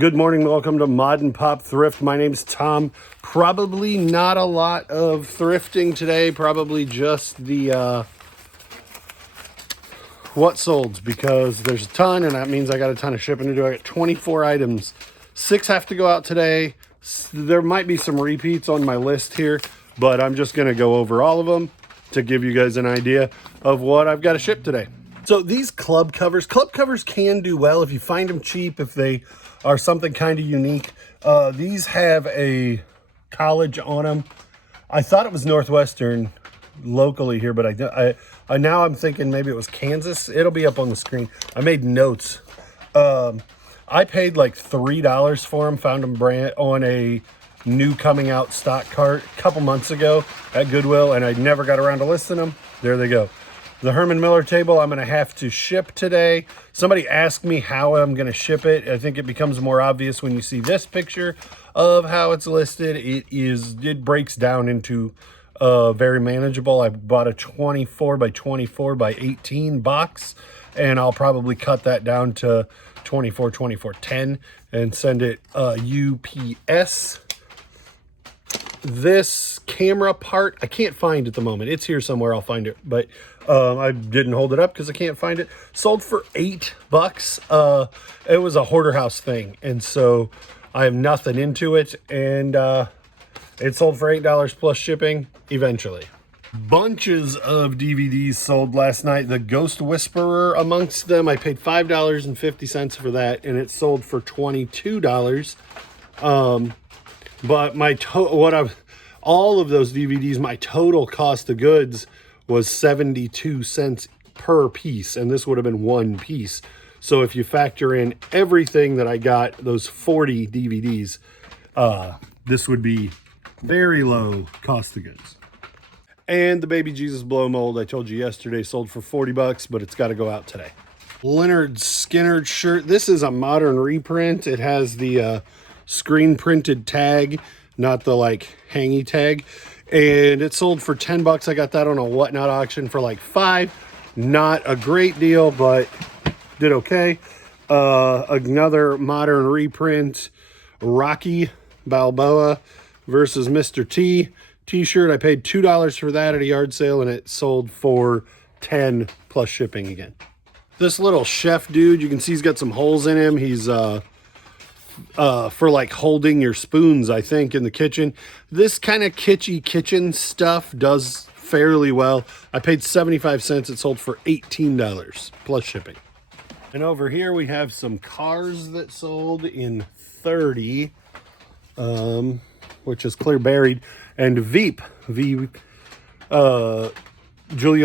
Good morning, welcome to Mod and Pop Thrift. My name's Tom. Probably not a lot of thrifting today, probably just the what solds, because there's a ton and that means I got a ton of shipping to do. I got 24 items. 6 have to go out today. There might be some repeats on my list here, but I'm just gonna go over all of them to give you guys an idea of what I've got to ship today. So these club covers can do well if you find them cheap, if they are something kind of unique. These have a college on them. I thought it was Northwestern locally here, but I now I'm thinking maybe it was Kansas. It'll be up on the screen. I made notes. I paid like $3 for them, found them brand on a new coming out stock cart a couple months ago at Goodwill, and I never got around to listing them. There they go. The Herman Miller table I'm going to have to ship today. Somebody asked me how I'm going to ship it. I think it becomes more obvious when you see this picture of how it's listed. It breaks down into very manageable. I bought a 24 by 24 by 18 box, and I'll probably cut that down to 24, 24, 10 and send it UPS. This camera part I can't find at the moment. It's here somewhere. I'll find it, but I didn't hold it up because I can't find it. Sold for $8. It was a hoarder house thing, and so I have nothing into it, and it sold for $8 plus shipping eventually. Bunches of DVDs sold last night. The Ghost Whisperer amongst them. I paid $5.50 for that, and it sold for $22. But all of those DVDs, my total cost of goods was 72 cents per piece, and this would have been one piece. So if you factor in everything that I got, those 40 DVDs, this would be very low cost of goods. And the Baby Jesus blow mold, I told you yesterday, sold for $40, but it's got to go out today. Leonard Skinner shirt. This is a modern reprint. It has the screen printed tag, not the like hangy tag, and it sold for $10. I got that on a Whatnot auction for like $5. Not a great deal, but did okay. Another modern reprint, Rocky Balboa versus Mr. T t-shirt. I paid $2 for that at a yard sale, and it sold for $10 plus shipping again. This little chef dude, you can see he's got some holes in him. He's for like holding your spoons, I think, in the kitchen. This kind of kitschy kitchen stuff does fairly well. I paid 75 cents. It sold for $18 plus shipping. And over here we have some cars that sold in 30, which is clear buried, and Veep, Julia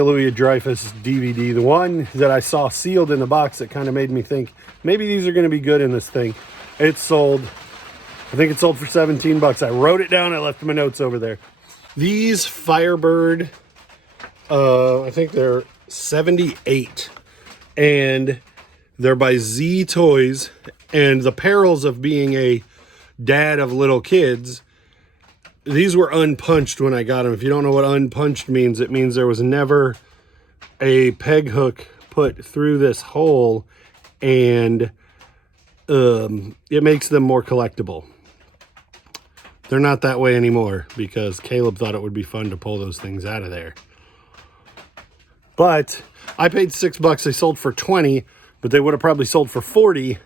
Louis-Dreyfus DVD, the one that I saw sealed in the box that kind of made me think maybe these are going to be good in this thing. It sold, I think it sold for $17. I wrote it down. I left my notes over there. These Firebird, I think they're 78, and they're by Z Toys. And the perils of being a dad of little kids, these were unpunched when I got them. If you don't know what unpunched means, it means there was never a peg hook put through this hole, and it makes them more collectible. They're not that way anymore because Caleb thought it would be fun to pull those things out of there. But I paid $6. They sold for 20, but they would have probably sold for 40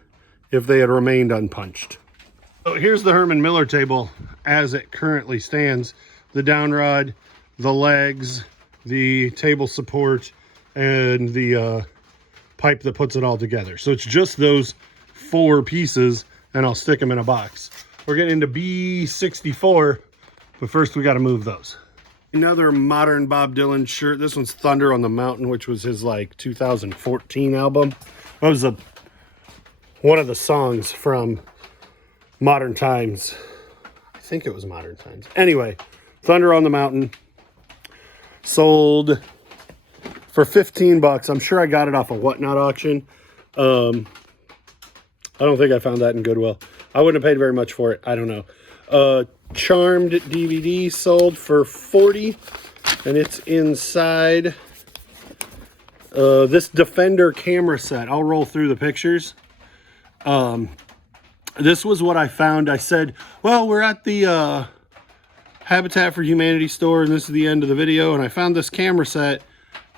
if they had remained unpunched. So here's the Herman Miller table as it currently stands. The down rod, the legs, the table support, and the pipe that puts it all together. So it's just those 4 pieces, and I'll stick them in a box. We're getting into B64, but first we got to move those. Another modern Bob Dylan shirt. This one's Thunder on the Mountain, which was his like 2014 album. That was one of the songs from Modern Times. I think it was Modern Times. Anyway, Thunder on the Mountain sold for $15. I'm sure I got it off a Whatnot auction. I don't think I found that in Goodwill. I wouldn't have paid very much for it. I don't know. Charmed DVD sold for $40, and it's inside this Defender camera set. I'll roll through the pictures. this was what I found. I said, well, we're at the Habitat for Humanity store, and this is the end of the video, and I found this camera set,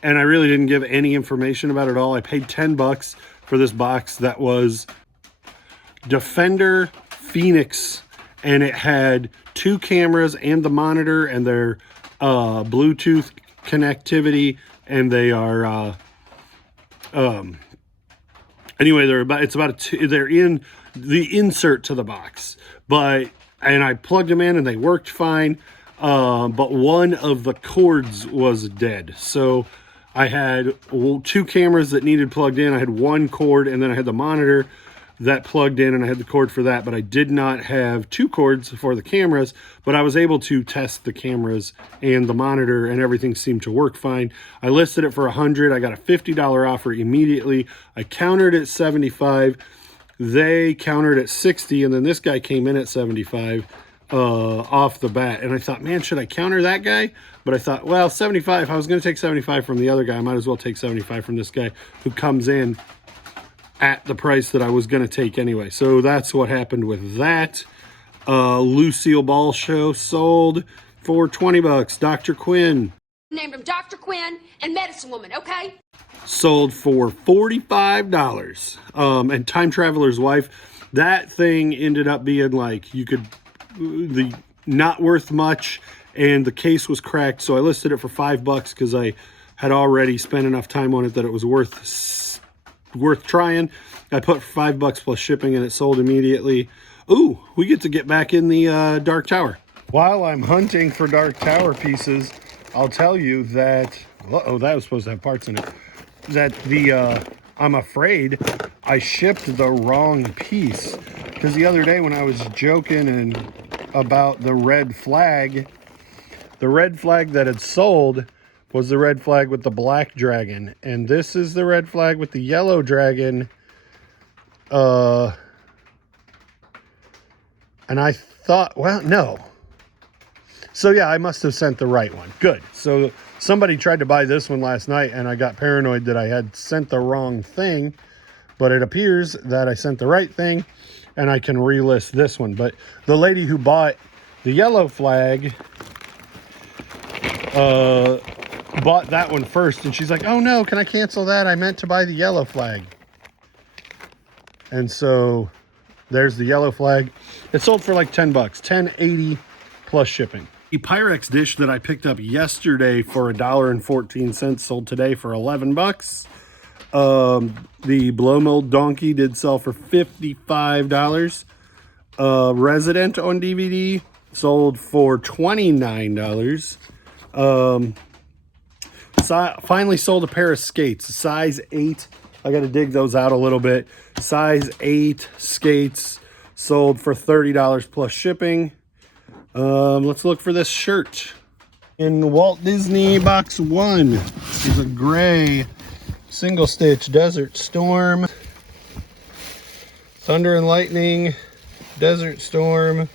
and I really didn't give any information about it at all. I paid 10 bucks for this box that was Defender Phoenix, and it had 2 cameras and the monitor and their Bluetooth connectivity, and they are anyway, they're in the insert to the box, and I plugged them in and they worked fine, but one of the cords was dead. So I had 2 cameras that needed plugged in. I had 1 cord, and then I had the monitor that plugged in, and I had the cord for that, but I did not have 2 cords for the cameras. But I was able to test the cameras and the monitor, and everything seemed to work fine. I listed it for $100. I got a $50 offer immediately. I countered at $75. They countered at $60, and then this guy came in at $75 off the bat. And I thought, man, should I counter that guy? But I thought, well, $75. If I was going to take $75 from the other guy, I might as well take $75 from this guy who comes in at the price that I was going to take anyway. So that's what happened with that. Lucille Ball show sold for 20 bucks. Dr. Quinn. Named him Dr. Quinn and Medicine Woman, okay? Sold for $45. And Time Traveler's Wife, that thing ended up being like, not worth much, and the case was cracked. So I listed it for $5 because I had already spent enough time on it that it was worth trying. I put $5 plus shipping, and it sold immediately. Ooh, we get to get back in the Dark Tower. While I'm hunting for Dark Tower pieces, I'll tell you that, uh-oh, that was supposed to have parts in it, that I'm afraid I shipped the wrong piece. Because the other day when I was joking about the red flag that had sold was the red flag with the black dragon, and this is the red flag with the yellow dragon. And I thought, well, no. So yeah, I must have sent the right one. Good. So somebody tried to buy this one last night, and I got paranoid that I had sent the wrong thing, but it appears that I sent the right thing, and I can relist this one. But the lady who bought the yellow flag bought that one first, and she's like, oh no, can I cancel that? I meant to buy the yellow flag. And so there's the yellow flag. It sold for like 10 bucks, $10.80 plus shipping. The Pyrex dish that I picked up yesterday for $1.14 sold today for 11 bucks. The blow mold donkey did sell for $55. Resident on DVD sold for $29. Finally sold a pair of skates, size 8. I got to dig those out a little bit. Size 8 skates sold for $30 plus shipping. Let's look for this shirt. In Walt Disney Box 1, this is a gray single stitch Desert Storm. Thunder and Lightning, Desert Storm,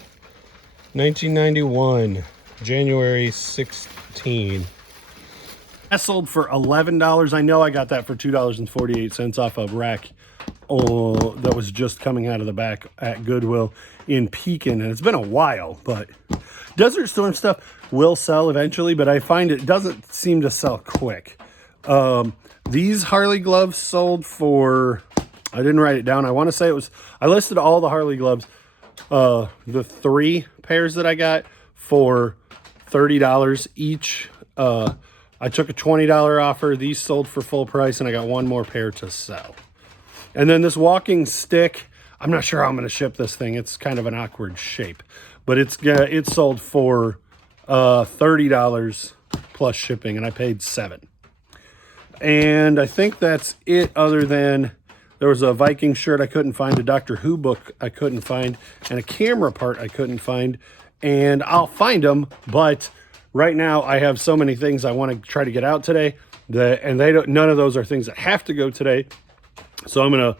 1991, January 16. That sold for $11. I know I got that for $2.48 off a rack that was just coming out of the back at Goodwill in Pekin, and it's been a while, but Desert Storm stuff will sell eventually, but I find it doesn't seem to sell quick. These Harley gloves sold for, I didn't write it down, I want to say it was, I listed all the Harley gloves, the 3 pairs that I got for $30 each. I took a $20 offer. These sold for full price, and I got 1 more pair to sell. And then this walking stick, I'm not sure how I'm going to ship this thing. It's kind of an awkward shape, but it sold for $30 plus shipping, and I paid $7. And I think that's it, other than there was a Viking shirt I couldn't find, a Doctor Who book I couldn't find, and a camera part I couldn't find. And I'll find them, but right now I have so many things I want to try to get out today none of those are things that have to go today. So I'm going to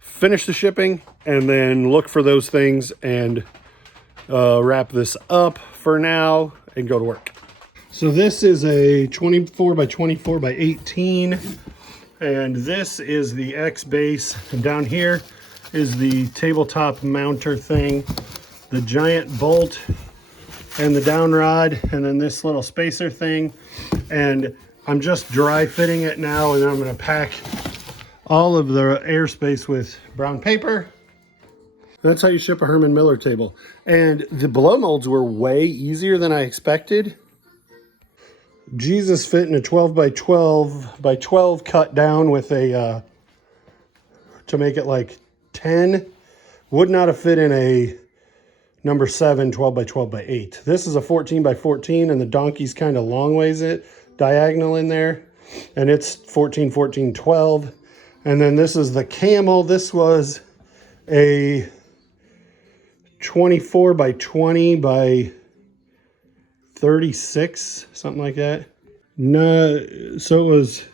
finish the shipping and then look for those things and wrap this up for now and go to work. So this is a 24 by 24 by 18, and this is the X base. And down here is the tabletop mounter thing, the giant bolt and the down rod, and then this little spacer thing. And I'm just dry fitting it now, and then I'm going to pack all of the airspace with brown paper. That's how you ship a Herman Miller table. And the blow molds were way easier than I expected. Jesus fit in a 12 by 12 cut down with a, to make it like 10. Would not have fit in a number 7, 12 by 12 by 8. This is a 14 by 14, and the donkey's kind of long ways it, diagonal in there. And it's 14, 14, 12. And then this is the camel. This was a 24 by 20 by 36, something like that. No, so it was,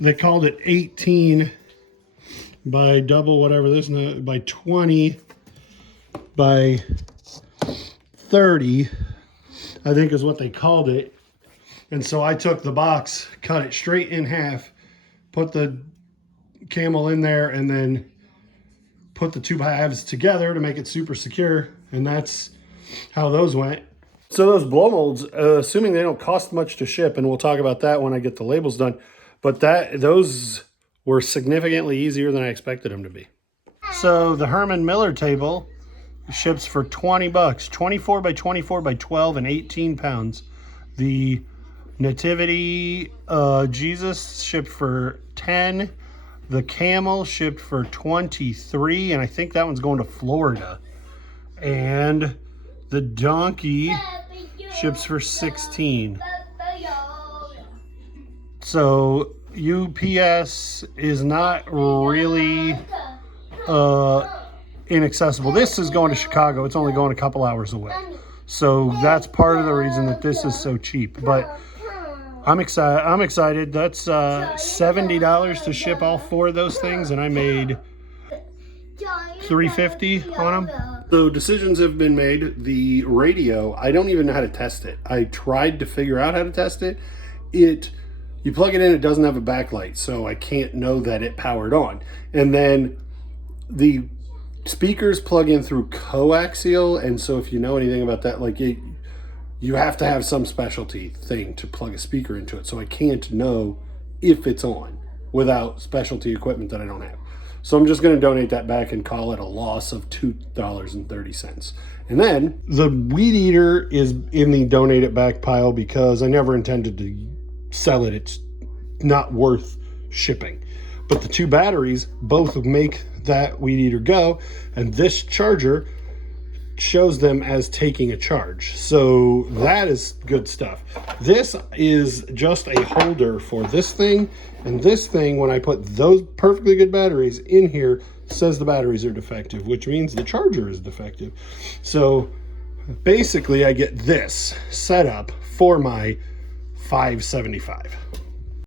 they called it 18 by double whatever this, by 20 by 30, I think is what they called it. And so I took the box, cut it straight in half, put the camel in there, and then put the two halves together to make it super secure. And that's how those went. So those blow molds, assuming they don't cost much to ship, and we'll talk about that when I get the labels done, but those were significantly easier than I expected them to be. So the Herman Miller table ships for 20 bucks, 24 by 24 by 12 and 18 pounds. The Nativity Jesus shipped for 10. The camel shipped for 23, and I think that one's going to Florida. And the donkey ships for 16. So UPS is not really inaccessible. This is going to Chicago. It's only going a couple hours away. So that's part of the reason that this is so cheap. But I'm excited. That's $70 to ship all 4 of those things, and I made $350 on them. So decisions have been made. The radio, I don't even know how to test it. I tried to figure out how to test it. You plug it in, it doesn't have a backlight, so I can't know that it powered on. And then the speakers plug in through coaxial, and so if you know anything about that, like you have to have some specialty thing to plug a speaker into it. So I can't know if it's on without specialty equipment that I don't have. So I'm just going to donate that back and call it a loss of $2.30. And then the weed eater is in the donate it back pile because I never intended to sell it. It's not worth shipping. But the 2 batteries both make that weed eater go, and this charger shows them as taking a charge. So that is good stuff. This is just a holder for this thing, and this thing, when I put those perfectly good batteries in here, says the batteries are defective, which means the charger is defective. So basically I get this set up for my $575.